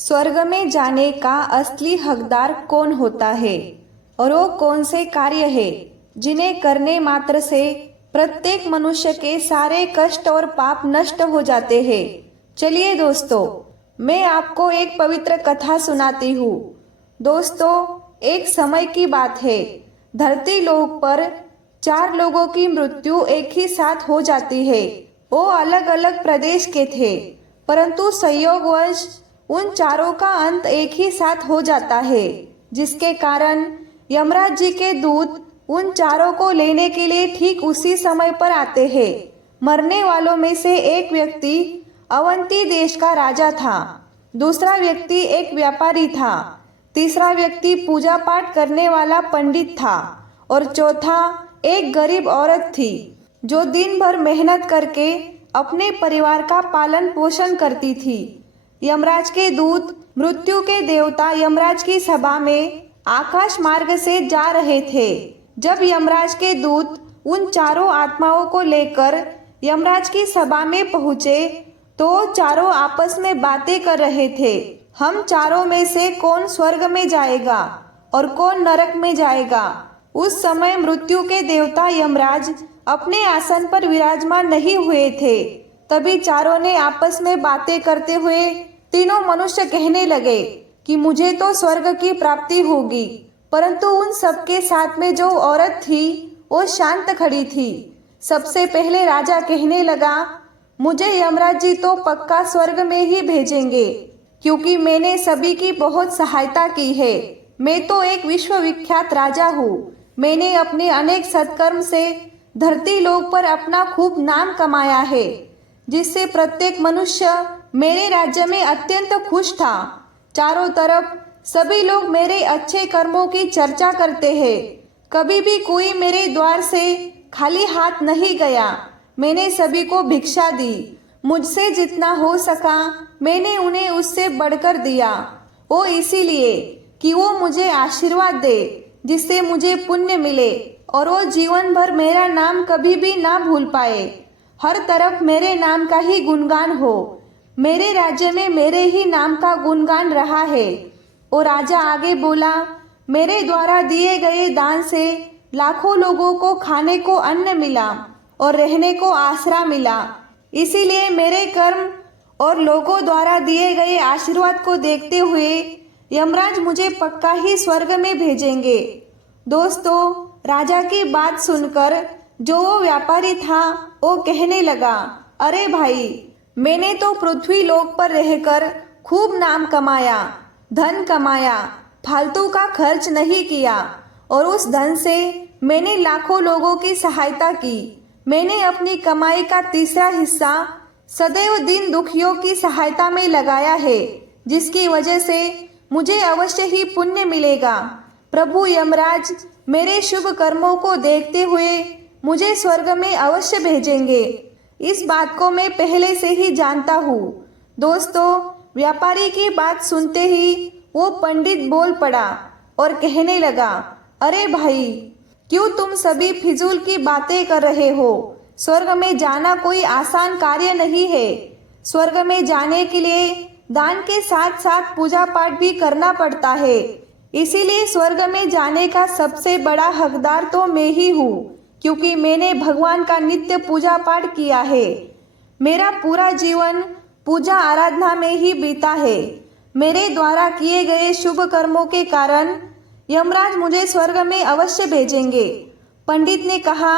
स्वर्ग में जाने का असली हकदार कौन होता है और वो कौन से कार्य है जिन्हें करने मात्र से प्रत्येक मनुष्य के सारे कष्ट और पाप नष्ट हो जाते हैं। चलिए दोस्तों, मैं आपको एक पवित्र कथा सुनाती हूँ। दोस्तों, एक समय की बात है, धरती लोक पर 4 लोगों की मृत्यु एक ही साथ हो जाती है। वो अलग अलग प्रदेश के थे, परंतु संयोगवश उन चारों का अंत एक ही साथ हो जाता है, जिसके कारण यमराज जी के दूत उन चारों को लेने के लिए ठीक उसी समय पर आते हैं। मरने वालों में से एक व्यक्ति अवंती देश का राजा था, दूसरा व्यक्ति एक व्यापारी था, तीसरा व्यक्ति पूजा पाठ करने वाला पंडित था और चौथा एक गरीब औरत थी जो दिन भर मेहनत करके अपने परिवार का पालन पोषण करती थी। यमराज के दूत मृत्यु के देवता यमराज की सभा में आकाश मार्ग से जा रहे थे। जब यमराज के दूत उन चारों आत्माओं को लेकर यमराज की सभा में पहुंचे तो चारों आपस में बातें कर रहे थे। हम चारों में से कौन स्वर्ग में जाएगा और कौन नरक में जाएगा। उस समय मृत्यु के देवता यमराज अपने आसन पर विराजमान नहीं हुए थे। तभी चारों ने आपस में बातें करते हुए तीनों मनुष्य कहने लगे कि मुझे तो स्वर्ग की प्राप्ति होगी, परंतु उन सबके साथ में जो औरत थी वो शांत खड़ी थी। सबसे पहले राजा कहने लगा, मुझे यमराज जी तो पक्का स्वर्ग में ही भेजेंगे, क्योंकि मैंने सभी की बहुत सहायता की है। मैं तो एक विश्वविख्यात राजा हूँ। मैंने अपने अनेक सत्कर्म से धरती लोक पर अपना खूब नाम कमाया है, जिससे प्रत्येक मनुष्य मेरे राज्य में अत्यंत खुश था। चारों तरफ सभी लोग मेरे अच्छे कर्मों की चर्चा करते हैं। कभी भी कोई मेरे द्वार से खाली हाथ नहीं गया। मैंने सभी को भिक्षा दी। मुझसे जितना हो सका मैंने उन्हें उससे बढ़कर दिया। वो इसीलिए कि वो मुझे आशीर्वाद दे, जिससे मुझे पुण्य मिले और वो जीवन भर मेरा नाम कभी भी ना भूल पाए। हर तरफ मेरे नाम का ही गुणगान हो। मेरे राज्य में मेरे ही नाम का गुणगान रहा है। वो राजा आगे बोला, मेरे द्वारा दिए गए दान से लाखों लोगों को खाने को अन्न मिला और रहने को आसरा मिला। इसीलिए मेरे कर्म और लोगों द्वारा दिए गए आशीर्वाद को देखते हुए यमराज मुझे पक्का ही स्वर्ग में भेजेंगे। दोस्तों, राजा की बात सुनकर जो वो व्यापारी था वो कहने लगा, अरे भाई, मैंने तो पृथ्वी लोक पर रहकर खूब नाम कमाया, धन कमाया, फालतू का खर्च नहीं किया और उस धन से मैंने लाखों लोगों की सहायता की। मैंने अपनी कमाई का तीसरा हिस्सा सदैव दीन दुखियों की सहायता में लगाया है, जिसकी वजह से मुझे अवश्य ही पुण्य मिलेगा। प्रभु यमराज मेरे शुभ कर्मों को देखते हुए मुझे स्वर्ग में अवश्य भेजेंगे। इस बात को मैं पहले से ही जानता हूँ। दोस्तों, व्यापारी की बात सुनते ही वो पंडित बोल पड़ा और कहने लगा, अरे भाई, क्यों तुम सभी फिजूल की बातें कर रहे हो। स्वर्ग में जाना कोई आसान कार्य नहीं है। स्वर्ग में जाने के लिए दान के साथ साथ पूजा पाठ भी करना पड़ता है। इसीलिए स्वर्ग में जाने का सबसे बड़ा हकदार तो मैं ही हूँ, क्योंकि मैंने भगवान का नित्य पूजा पाठ किया है। मेरा पूरा जीवन पूजा आराधना में ही बीता है। मेरे द्वारा किए गए शुभ कर्मों के कारण यमराज मुझे स्वर्ग में अवश्य भेजेंगे। पंडित ने कहा,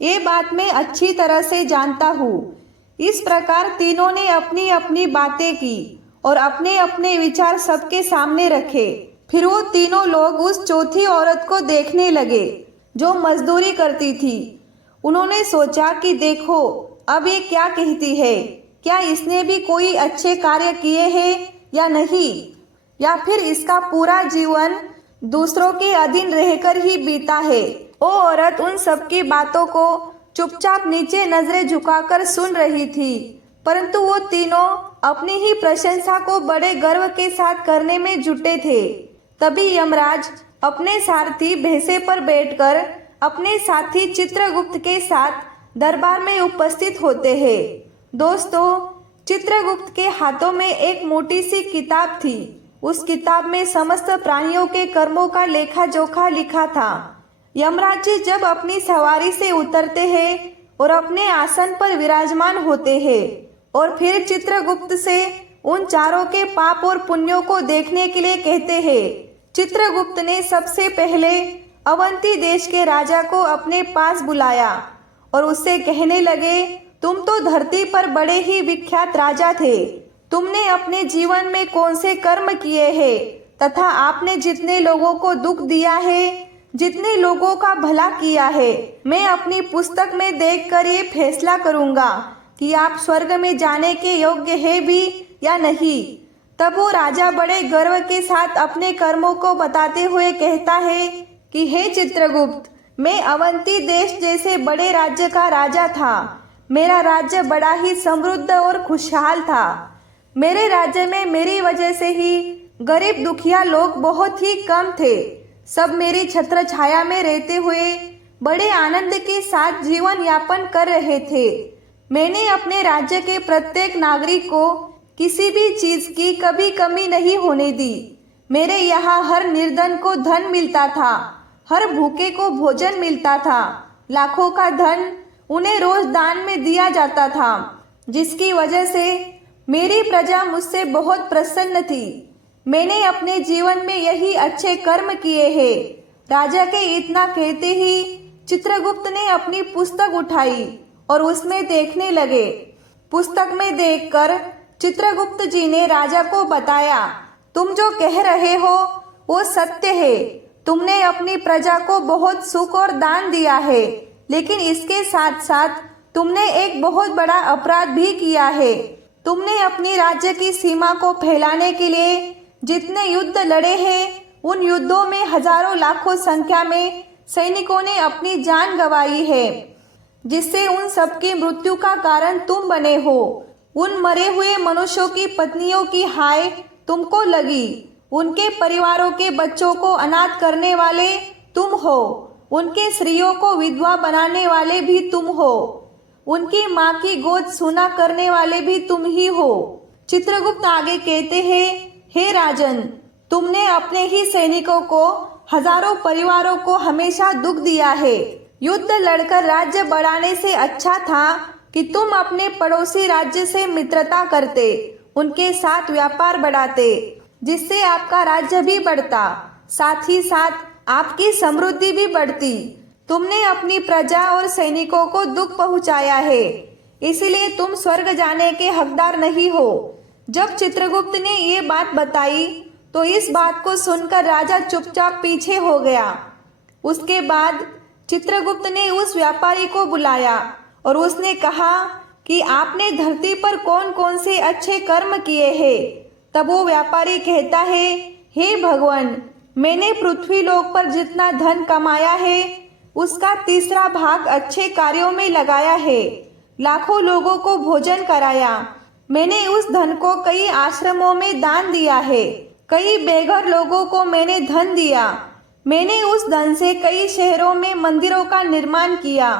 ये बात मैं अच्छी तरह से जानता हूँ। इस प्रकार तीनों ने अपनी अपनी बातें की और अपने अपने विचार सबके सामने रखे। फिर वो तीनों लोग उस चौथी औरत को देखने लगे जो मजदूरी करती थी। उन्होंने सोचा कि देखो अब ये क्या कहती है, क्या इसने भी कोई अच्छे कार्य किए हैं या नहीं, या फिर इसका पूरा जीवन दूसरों के अधीन रहकर ही बीता है। वो औरत उन सबकी बातों को चुपचाप नीचे नजरें झुकाकर सुन रही थी, परंतु वो तीनों अपनी ही प्रशंसा को बड़े गर्व के साथ करने में जुटे थे। तभी यमराज अपने सारथी भैंसे पर बैठकर अपने साथी चित्रगुप्त के साथ दरबार में उपस्थित होते हैं। दोस्तों, चित्रगुप्त के हाथों में एक मोटी सी किताब थी। उस किताब में समस्त प्राणियों के कर्मों का लेखा जोखा लिखा था। यमराज जी जब अपनी सवारी से उतरते हैं और अपने आसन पर विराजमान होते हैं और फिर चित्रगुप्त से उन चारों के पाप और पुण्यों को देखने के लिए कहते हैं। चित्रगुप्त ने सबसे पहले अवंती देश के राजा को अपने पास बुलाया और उससे कहने लगे, तुम तो धरती पर बड़े ही विख्यात राजा थे। तुमने अपने जीवन में कौन से कर्म किए हैं तथा आपने जितने लोगों को दुख दिया है, जितने लोगों का भला किया है, मैं अपनी पुस्तक में देखकर ये फैसला करूंगा कि आप स्वर्ग में जाने के योग्य है भी या नहीं। तब वो राजा बड़े गर्व के साथ अपने कर्मों को बताते हुए कहता है कि हे चित्रगुप्त, मैं अवंती देश जैसे बड़े राज्य का राजा था। मेरा राज्य बड़ा ही समृद्ध और खुशहाल था। मेरे राज्य में मेरी वजह से ही गरीब दुखिया लोग बहुत ही कम थे। सब मेरी छत्र छाया में रहते हुए बड़े आनंद के साथ जीवन यापन कर रहे थे। मैंने अपने राज्य के प्रत्येक नागरिक को किसी भी चीज की कभी कमी नहीं होने दी। मेरे यहाँ हर निर्धन को धन मिलता था, हर भूखे को भोजन मिलता था। लाखों का धन उन्हें रोज दान में दिया जाता था, जिसकी वजह से मेरी प्रजा मुझसे बहुत प्रसन्न थी। मैंने अपने जीवन में यही अच्छे कर्म किए हैं। राजा के इतना कहते ही चित्रगुप्त ने अपनी पुस्तक उठाई और उसमें देखने लगे। पुस्तक में देखकर चित्रगुप्त जी ने राजा को बताया, तुम जो कह रहे हो वो सत्य है। तुमने अपनी प्रजा को बहुत सुख और दान दिया है, लेकिन इसके साथ साथ तुमने एक बहुत बड़ा अपराध भी किया है। तुमने अपनी राज्य की सीमा को फैलाने के लिए जितने युद्ध लड़े हैं, उन युद्धों में हजारों लाखों संख्या में सैनिकों ने अपनी जान गंवाई है, जिससे उन सबकी मृत्यु का कारण तुम बने हो। उन मरे हुए मनुष्यों की पत्नियों की हाय तुमको लगी। उनके परिवारों के बच्चों को अनाथ करने वाले तुम हो। उनके स्त्रियों को विधवा बनाने वाले भी तुम हो। उनकी माँ की गोद सूना करने वाले भी तुम ही हो। चित्रगुप्त आगे कहते हैं, हे राजन, तुमने अपने ही सैनिकों को, हजारों परिवारों को हमेशा दुख दिया है। युद्ध लड़कर राज्य बढ़ाने से अच्छा था कि तुम अपने पड़ोसी राज्य से मित्रता करते, उनके साथ व्यापार बढ़ाते, जिससे आपका राज्य भी बढ़ता, साथ ही साथ आपकी समृद्धि भी बढ़ती। तुमने अपनी प्रजा और सैनिकों को दुख पहुंचाया है, इसीलिए तुम स्वर्ग जाने के हकदार नहीं हो। जब चित्रगुप्त ने ये बात बताई तो इस बात को सुनकर राजा चुपचाप पीछे हो गया। उसके बाद चित्रगुप्त ने उस व्यापारी को बुलाया और उसने कहा कि आपने धरती पर कौन कौन से अच्छे कर्म किए हैं। तब वो व्यापारी कहता है, हे भगवान, मैंने पृथ्वी लोक पर जितना धन कमाया है उसका तीसरा भाग अच्छे कार्यों में लगाया है। लाखों लोगों को भोजन कराया। मैंने उस धन को कई आश्रमों में दान दिया है। कई बेघर लोगों को मैंने धन दिया। मैंने उस धन से कई शहरों में मंदिरों का निर्माण किया।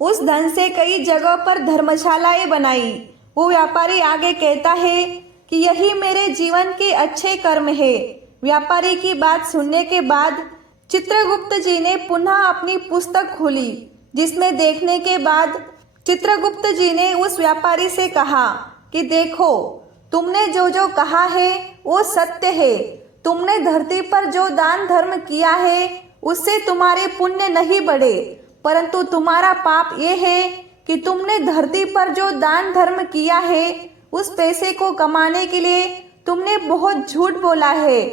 उस धन से कई जगह पर धर्मशालाएं बनाई। वो व्यापारी आगे कहता है कि यही मेरे जीवन के अच्छे कर्म है। व्यापारी की बात सुनने के बाद चित्रगुप्त जी ने पुनः अपनी पुस्तक खोली, जिसमें देखने के बाद चित्रगुप्त जी ने उस व्यापारी से कहा कि देखो, तुमने जो जो कहा है वो सत्य है। तुमने धरती पर जो दान धर्म किया है उससे तुम्हारे पुण्य नहीं बढ़े, परंतु तुम्हारा पाप ये है कि तुमने धरती पर जो दान धर्म किया है उस पैसे को कमाने के लिए तुमने बहुत झूठ बोला है।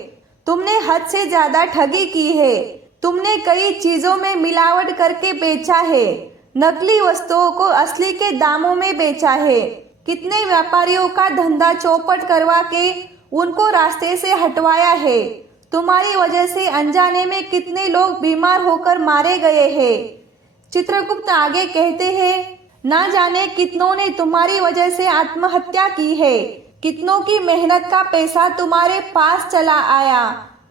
तुमने हद से ज्यादा ठगी की है। तुमने कई चीजों में मिलावट करके बेचा है। नकली वस्तुओं को असली के दामों में बेचा है। कितने व्यापारियों का धंधा चौपट करवा के उनको रास्ते से हटवाया है। तुम्हारी वजह से अनजाने में कितने लोग बीमार होकर मारे गए हैं। चित्रगुप्त आगे कहते हैं, ना जाने कितनों ने तुम्हारी वजह से आत्महत्या की है। कितनों की मेहनत का पैसा तुम्हारे पास चला आया।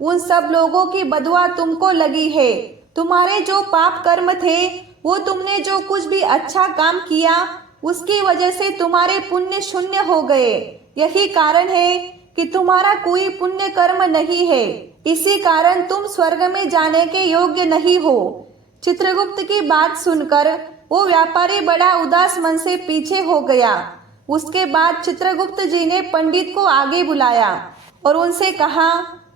उन सब लोगों की बदुआ तुमको लगी है। तुम्हारे जो पाप कर्म थे, वो तुमने जो कुछ भी अच्छा काम किया उसकी वजह से तुम्हारे पुण्य शून्य हो गए। यही कारण है कि तुम्हारा कोई पुण्य कर्म नहीं है, इसी कारण तुम स्वर्ग में जाने के योग्य नहीं हो। चित्रगुप्त की बात सुनकर वो व्यापारी बड़ा उदास मन से पीछे हो गया। उसके बाद चित्रगुप्त जी ने पंडित को आगे बुलाया और उनसे कहा,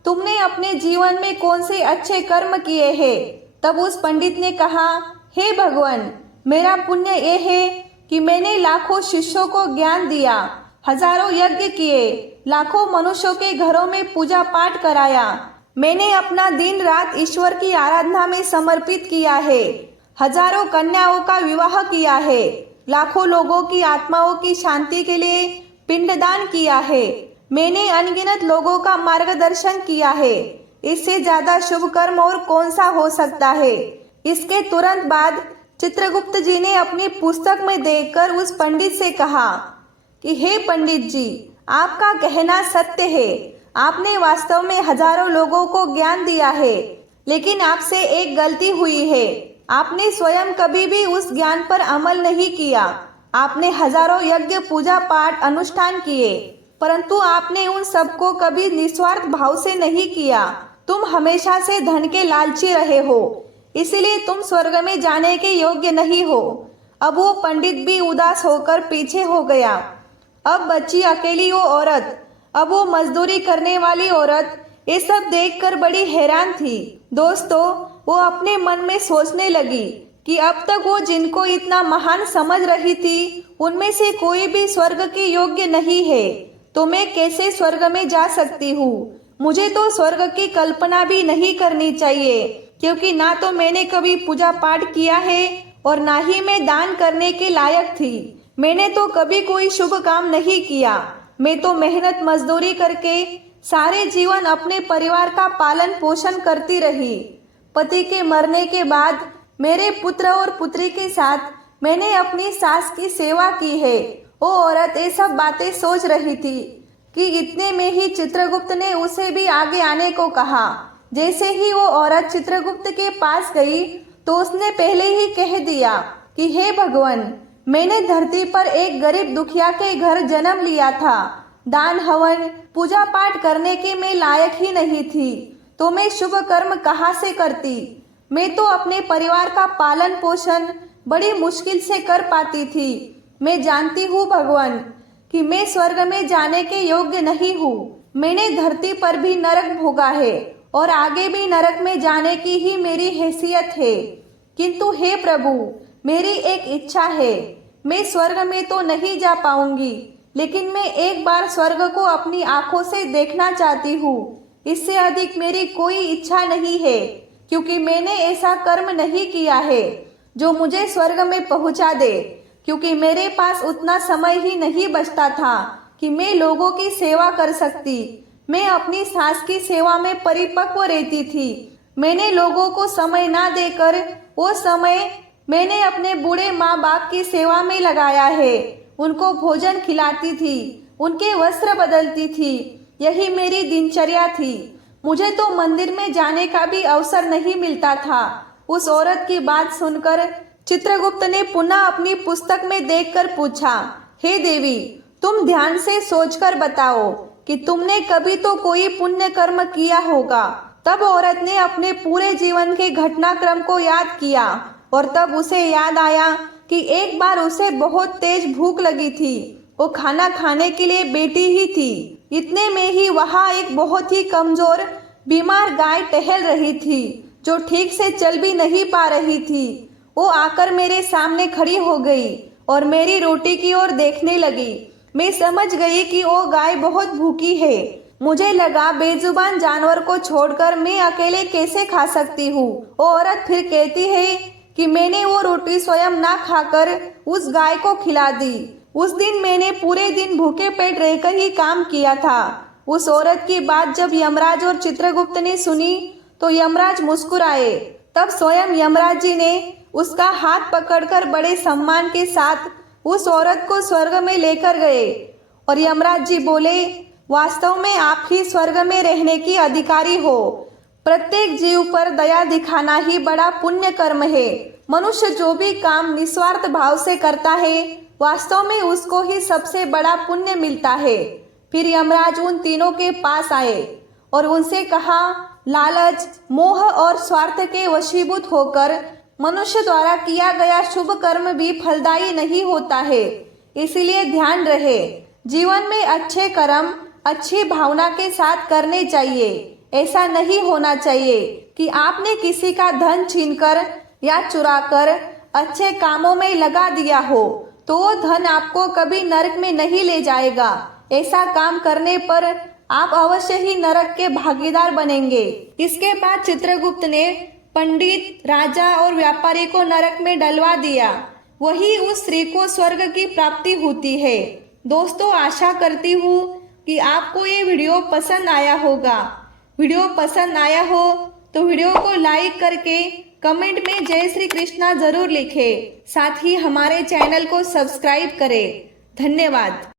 तुमने अपने जीवन में कौन से अच्छे कर्म किए हैं? तब उस पंडित ने कहा, हे भगवान, मेरा पुण्य ये है कि मैंने लाखों शिष्यों को ज्ञान दिया, हजारों यज्ञ किए, लाखों मनुष्यों के घरों में पूजा पाठ कराया। मैंने अपना दिन रात ईश्वर की आराधना में समर्पित किया है, हजारों कन्याओं का विवाह किया है, लाखों लोगों की आत्माओं की शांति के लिए पिंडदान किया है। मैंने अनगिनत लोगों का मार्गदर्शन किया है। इससे ज्यादा शुभ कर्म और कौन सा हो सकता है? इसके तुरंत बाद चित्रगुप्त जी ने अपनी पुस्तक में देखकर उस पंडित से कहा कि हे पंडित जी, आपका कहना सत्य है। आपने वास्तव में हजारों लोगों को ज्ञान दिया है, लेकिन आपसे एक गलती हुई है। आपने स्वयं कभी भी उस ज्ञान पर अमल नहीं किया। आपने हजारों यज्ञ, पूजा पाठ, अनुष्ठान किए, परंतु आपने उन सबको कभी निस्वार्थ भाव से नहीं किया। तुम हमेशा से धन के लालची रहे हो, इसलिए तुम स्वर्ग में जाने के योग्य नहीं हो। अब वो पंडित भी उदास होकर पीछे हो गया। अब बची अकेली वो औरत। अब वो मजदूरी करने वाली औरत ये सब देखकर बड़ी हैरान थी। दोस्तों, वो अपने मन में सोचने लगी कि अब तक वो जिनको इतना महान समझ रही थी, उनमें से कोई भी स्वर्ग के योग्य नहीं है, तो मैं कैसे स्वर्ग में जा सकती हूँ? मुझे तो स्वर्ग की कल्पना भी नहीं करनी चाहिए, क्योंकि ना तो मैंने कभी पूजा पाठ किया है और ना ही मैं दान करने के लायक थी। मैंने तो कभी कोई शुभ काम नहीं किया। मैं तो मेहनत मजदूरी करके सारे जीवन अपने परिवार का पालन पोषण करती रही। पति के मरने के बाद मेरे पुत्र और पुत्री के साथ मैंने अपनी सास की सेवा की है। वो औरत ये सब बातें सोच रही थी कि इतने में ही चित्रगुप्त ने उसे भी आगे आने को कहा। जैसे ही वो औरत चित्रगुप्त के पास गई तो उसने पहले ही कह दिया कि हे भगवान, मैंने धरती पर एक गरीब दुखिया के घर जन्म लिया था। दान हवन पूजा पाठ करने के मैं लायक ही नहीं थी, तो मैं शुभ कर्म कहाँ से करती? मैं तो अपने परिवार का पालन पोषण बड़ी मुश्किल से कर पाती थी। मैं जानती हूँ भगवान कि मैं स्वर्ग में जाने के योग्य नहीं हूँ। मैंने धरती पर भी नरक भोगा है और आगे भी नरक में जाने की ही मेरी हैसियत है। किंतु हे प्रभु, मेरी एक इच्छा है। मैं स्वर्ग में तो नहीं जा पाऊंगी, लेकिन मैं एक बार स्वर्ग को अपनी आंखों से देखना चाहती हूँ। इससे अधिक मेरी कोई इच्छा नहीं है, क्योंकि मैंने ऐसा कर्म नहीं किया है जो मुझे स्वर्ग में पहुँचा दे। क्योंकि मेरे पास उतना समय ही नहीं बचता था कि मैं लोगों की सेवा कर सकती। मैं अपनी सास की सेवा में परिपक्व रहती थी। मैंने लोगों को समय ना देकर वो समय मैंने अपने बूढ़े माँ बाप की सेवा में लगाया है। उनको भोजन खिलाती थी, उनके वस्त्र बदलती थी। यही मेरी दिनचर्या थी। मुझे तो मंदिर में जाने का भी अवसर नहीं मिलता था। उस औरत की बात सुनकर चित्रगुप्त ने पुनः अपनी पुस्तक में देखकर पूछा, हे देवी, तुम ध्यान से सोचकर बताओ कि तुमने कभी तो कोई पुण्य कर्म किया होगा। तब औरत ने अपने पूरे जीवन के घटनाक्रम को याद किया और तब उसे याद आया कि एक बार उसे बहुत तेज भूख लगी थी। वो खाना खाने के लिए बैठी ही थी। इतने में ही वहाँ एक बहुत ही कमजोर बीमार गाय टहल रही थी, जो ठीक से चल भी नहीं पा रही थी। वो आकर मेरे सामने खड़ी हो गई और मेरी रोटी की ओर देखने लगी। मैं समझ गई कि वो गाय बहुत भूखी है। मुझे लगा बेजुबान जानवर को छोड़कर मैं अकेले कैसे खा सकती हूँ। वो औरत फिर कहती है कि मैंने वो रोटी स्वयं ना खाकर उस गाय को खिला दी। उस दिन मैंने पूरे दिन भूखे पेट रहकर ही काम किया था। उस औरत की बात जब यमराज और चित्रगुप्त ने सुनी तो यमराज मुस्कुराए। तब स्वयं यमराज जी ने उसका हाथ पकड़कर बड़े सम्मान के साथ उस औरत को स्वर्ग में लेकर गए और यमराज जी बोले, वास्तव में आप ही स्वर्ग में रहने की अधिकारी हो। प्रत्येक जीव पर दया दिखाना ही बड़ा पुण्य कर्म है। मनुष्य जो भी काम निस्वार्थ भाव से करता है वास्तव में उसको ही सबसे बड़ा पुण्य मिलता है। फिर यमराज उन तीनों के पास आए और उनसे कहा, लालच, मोह और स्वार्थ के वशीभूत होकर मनुष्य द्वारा किया गया शुभ कर्म भी फलदायी नहीं होता है। इसलिए ध्यान रहे, जीवन में अच्छे कर्म अच्छी भावना के साथ करने चाहिए। ऐसा नहीं होना चाहिए कि आपने किसी का धन छीनकर या चुराकर अच्छे कामों में लगा दिया हो तो वो धन आपको कभी नरक में नहीं ले जाएगा। ऐसा काम करने पर आप अवश्य ही नरक के भागीदार बनेंगे। इसके बाद चित्रगुप्त ने पंडित, राजा और व्यापारी को नरक में डलवा दिया। वही उस स्त्री को स्वर्ग की प्राप्ति होती है। दोस्तों, आशा करती हूँ कि आपको ये वीडियो पसंद आया होगा। वीडियो पसंद आया हो तो वीडियो को लाइक करके कमेंट में जय श्री कृष्णा जरूर लिखें। साथ ही हमारे चैनल को सब्सक्राइब करें। धन्यवाद।